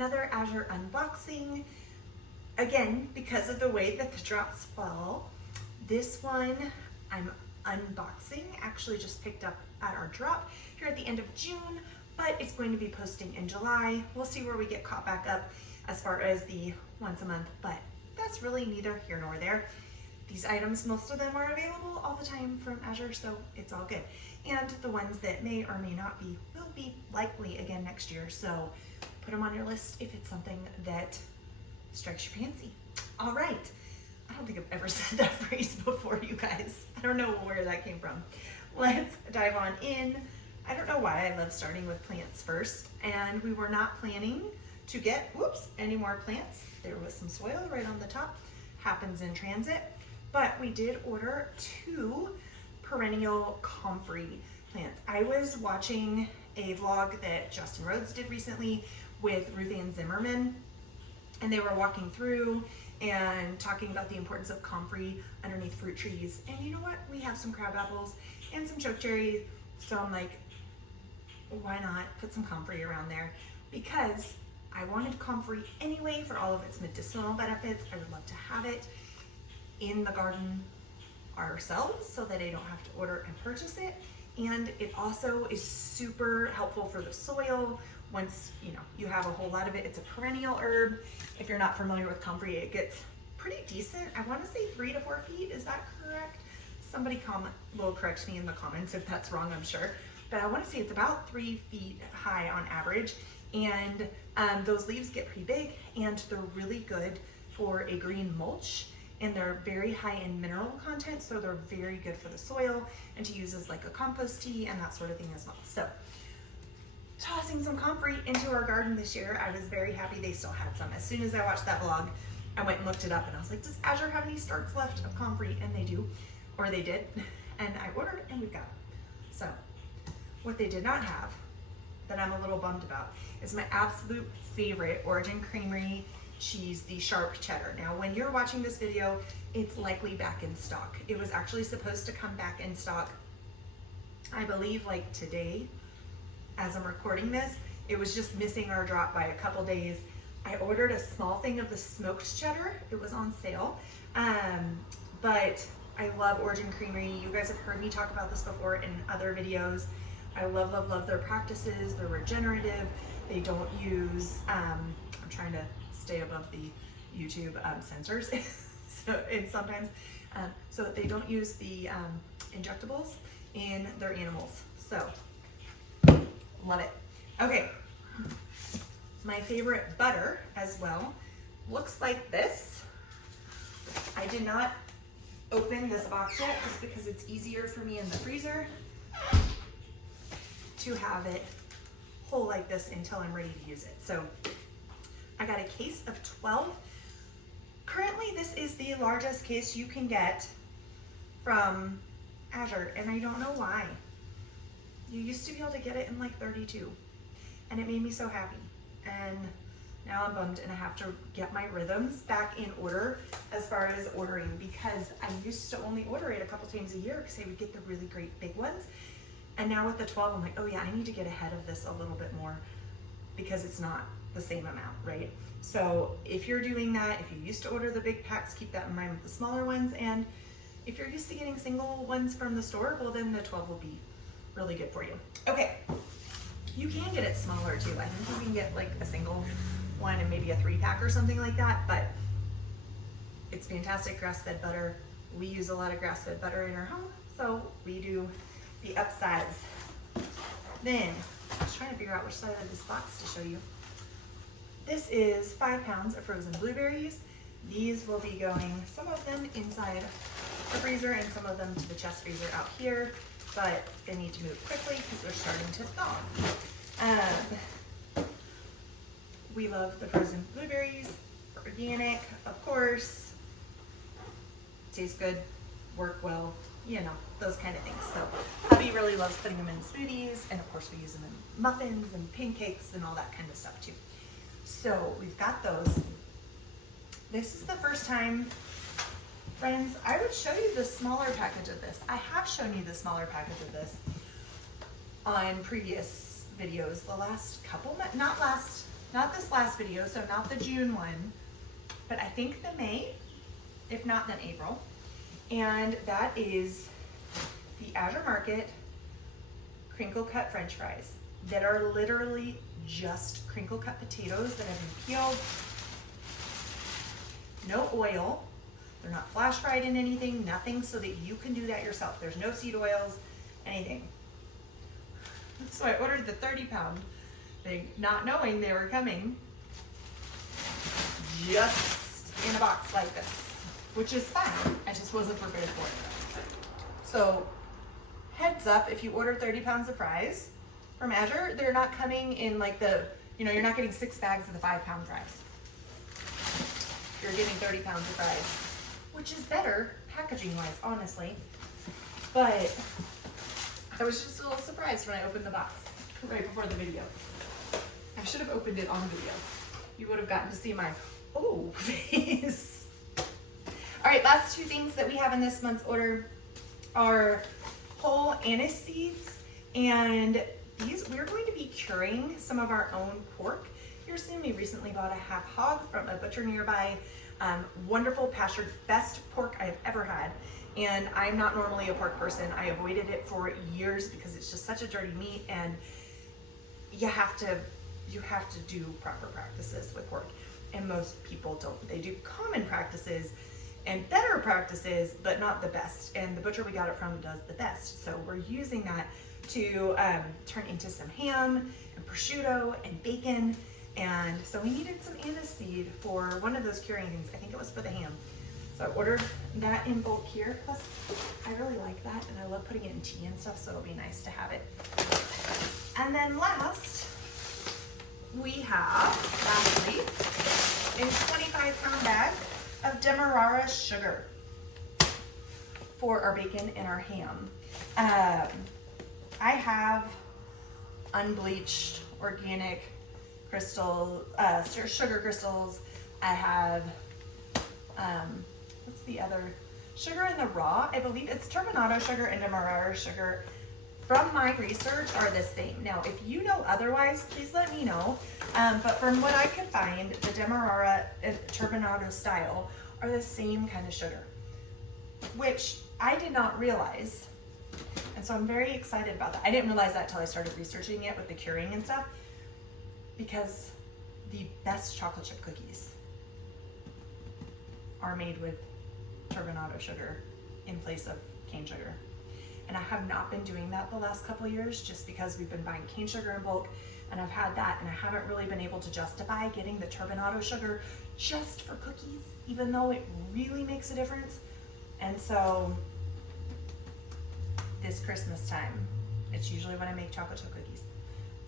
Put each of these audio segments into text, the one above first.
another Azure unboxing. Again, because of the way that the drops fall, this one I'm unboxing, actually just picked up at our drop here at the end of June, but it's going to be posting in July. We'll see where we get caught back up as far as the once a month, but that's really neither here nor there. These items, most of them are available all the time from Azure, so it's all good. And the ones that may or may not be, will be likely again next year. So put them on your list if it's something that strikes your fancy. All right. I don't think I've ever said that phrase before, you guys. I don't know where that came from. Let's dive on in. I don't know why I love starting with plants first, and we were not planning to get, any more plants. There was some soil right on the top, happens in transit, but we did order 2 perennial comfrey plants. I was watching a vlog that Justin Rhodes did recently with Ruth Ann Zimmerman, and they were walking through and talking about the importance of comfrey underneath fruit trees. And you know what? We have some crab apples and some chokecherries, so I'm like, why not put some comfrey around there? Because I wanted comfrey anyway for all of its medicinal benefits. I would love to have it in the garden ourselves so that I don't have to order and purchase it. And it also is super helpful for the soil. Once you have a whole lot of it, it's a perennial herb. If you're not familiar with comfrey, it gets pretty decent. I want to say 3 to 4 feet. Is that correct? Somebody will correct me in the comments if that's wrong, I'm sure. But I want to say it's about 3 feet high on average. And those leaves get pretty big, and they're really good for a green mulch. And they're very high in mineral content, so they're very good for the soil and to use as like a compost tea and that sort of thing as well. So tossing some comfrey into our garden this year, I was very happy they still had some. As soon as I watched that vlog, I went and looked it up and I was like, does Azure have any starts left of comfrey? And they do, or they did. And I ordered and we've got them. So what they did not have, that I'm a little bummed about, is my absolute favorite Origin Creamery cheese, the sharp cheddar. Now, when you're watching this video, it's likely back in stock. It was actually supposed to come back in stock, I believe, like today, as I'm recording this. It was just missing our drop by a couple days. I ordered a small thing of the smoked cheddar. It was on sale. But I love Origin Creamery. You guys have heard me talk about this before in other videos. I love, love, love their practices. They're regenerative. They don't use, I'm trying to stay above the YouTube censors. So they don't use the injectables in their animals. So love it. Okay, my favorite butter as well looks like this. I did not open this box yet just because it's easier for me in the freezer to have it whole like this until I'm ready to use it. So I got a case of 12. Currently, this is the largest case you can get from Azure, and I don't know why. You used to be able to get it in like 32, and it made me so happy. And now I'm bummed, and I have to get my rhythms back in order as far as ordering, because I used to only order it a couple times a year because I would get the really great big ones. And now with the 12, I'm like, oh yeah, I need to get ahead of this a little bit more because it's not the same amount, right? So if you're doing that, if you used to order the big packs, keep that in mind with the smaller ones. And if you're used to getting single ones from the store, well then the 12 will be really good for you. Okay, you can get it smaller too. I think you can get like a single one and maybe a 3-pack or something like that, but it's fantastic grass-fed butter. We use a lot of grass-fed butter in our home, so we do the upsize. Then, I was trying to figure out which side of this box to show you. This is 5 pounds of frozen blueberries. These will be going, some of them inside the freezer and some of them to the chest freezer out here, but they need to move quickly because they're starting to thaw. We love the frozen blueberries, organic, of course, taste good, work well, you know, those kind of things. So hubby really loves putting them in smoothies, and of course we use them in muffins and pancakes and all that kind of stuff too. So we've got those. This is the first time, friends, I would show you the smaller package of this. I have shown you the smaller package of this on previous videos, the last couple, not last not this last video, so not the June one, but I think the May, if not then April. And that is the Azure Market crinkle cut French fries that are literally just crinkle cut potatoes that have been peeled. No oil. They're not flash fried in anything, nothing, so that you can do that yourself. There's no seed oils, anything. So I ordered the 30-pound thing, not knowing they were coming just in a box like this, which is fine. I just wasn't prepared for it. So heads up, if you order 30 pounds of fries from Azure, they're not coming in like the, you're not getting 6 bags of the 5-pound fries. You're getting 30 pounds of fries, which is better packaging wise, honestly. But I was just a little surprised when I opened the box right before the video. I should have opened it on video. You would have gotten to see my oh face. All right, last 2 things that we have in this month's order are whole anise seeds, and these we're going to be curing some of our own pork here soon. We recently bought a half hog from a butcher nearby. Wonderful pastured, best pork I've ever had. And I'm not normally a pork person. I avoided it for years because it's just such a dirty meat, and you have to do proper practices with pork. And most people don't. They do common practices and better practices, but not the best. And the butcher we got it from does the best. So we're using that to turn into some ham and prosciutto and bacon. And so we needed some anise seed for one of those curing things. I think it was for the ham. So I ordered that in bulk here. Plus, I really like that, and I love putting it in tea and stuff, so it'll be nice to have it. And then last, we have, lastly, a 25-pound bag of Demerara sugar for our bacon and our ham. I have unbleached organic sugar crystals. I have, what's the other? Sugar in the raw. I believe it's turbinado sugar and Demerara sugar. From my research are the same. Now, if you know otherwise, please let me know. But from what I could find, the Demerara and turbinado style are the same kind of sugar, which I did not realize. And so I'm very excited about that. I didn't realize that until I started researching it with the curing and stuff, because the best chocolate chip cookies are made with turbinado sugar in place of cane sugar. And I have not been doing that the last couple of years just because we've been buying cane sugar in bulk, and I've had that, and I haven't really been able to justify getting the turbinado sugar just for cookies, even though it really makes a difference. And so this Christmas time, it's usually when I make chocolate chip cookies.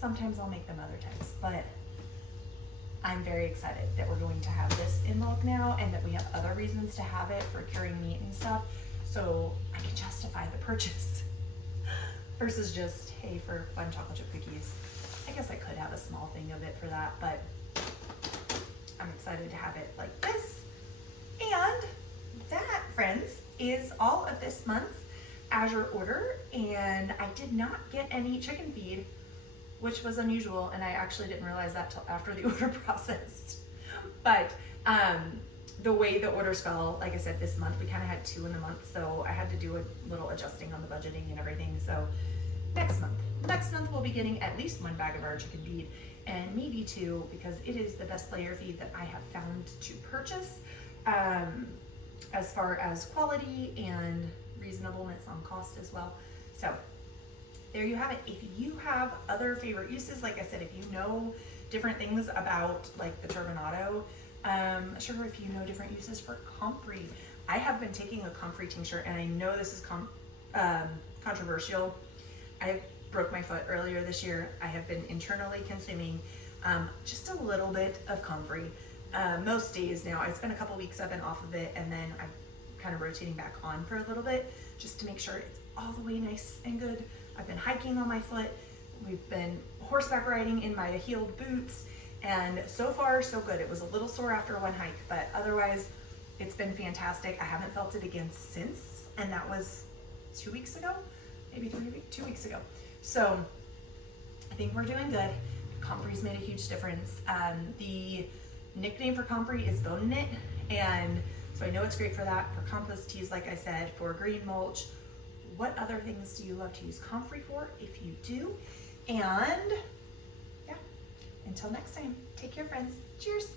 Sometimes I'll make them other times, but I'm very excited that we're going to have this in bulk now, and that we have other reasons to have it for curing meat and stuff, so I can justify the purchase versus just, hey, for fun chocolate chip cookies. I guess I could have a small thing of it for that, but I'm excited to have it like this. And that, friends, is all of this month's Azure order, and I did not get any chicken feed, which was unusual, and I actually didn't realize that till after the order processed. But the way the orders fell, like I said, this month, we kind of had 2 in the month, so I had to do a little adjusting on the budgeting and everything. So next month we'll be getting at least 1 bag of our chicken feed, and maybe 2, because it is the best layer feed that I have found to purchase, as far as quality and reasonableness on cost as well. So there you have it. If you have other favorite uses, like I said, if you know different things about like the turbinado sugar, if you know different uses for comfrey. I have been taking a comfrey tincture, and I know this is controversial. I broke my foot earlier this year. I have been internally consuming just a little bit of comfrey most days now. It's been a couple weeks I've been off of it, and then I'm kind of rotating back on for a little bit just to make sure it's all the way nice and good. I've been hiking on my foot. We've been horseback riding in my heeled boots, and so far so good. It was a little sore after one hike, but otherwise it's been fantastic. I haven't felt it again since, and that was 2 weeks ago, maybe 2 weeks ago. So I think we're doing good. Comfrey's made a huge difference. The nickname for Comfrey is Bone Knit, and so I know it's great for that, for compost teas, like I said, for green mulch. What other things do you love to use Comfrey for, if you do? And yeah, until next time, take care, friends. Cheers.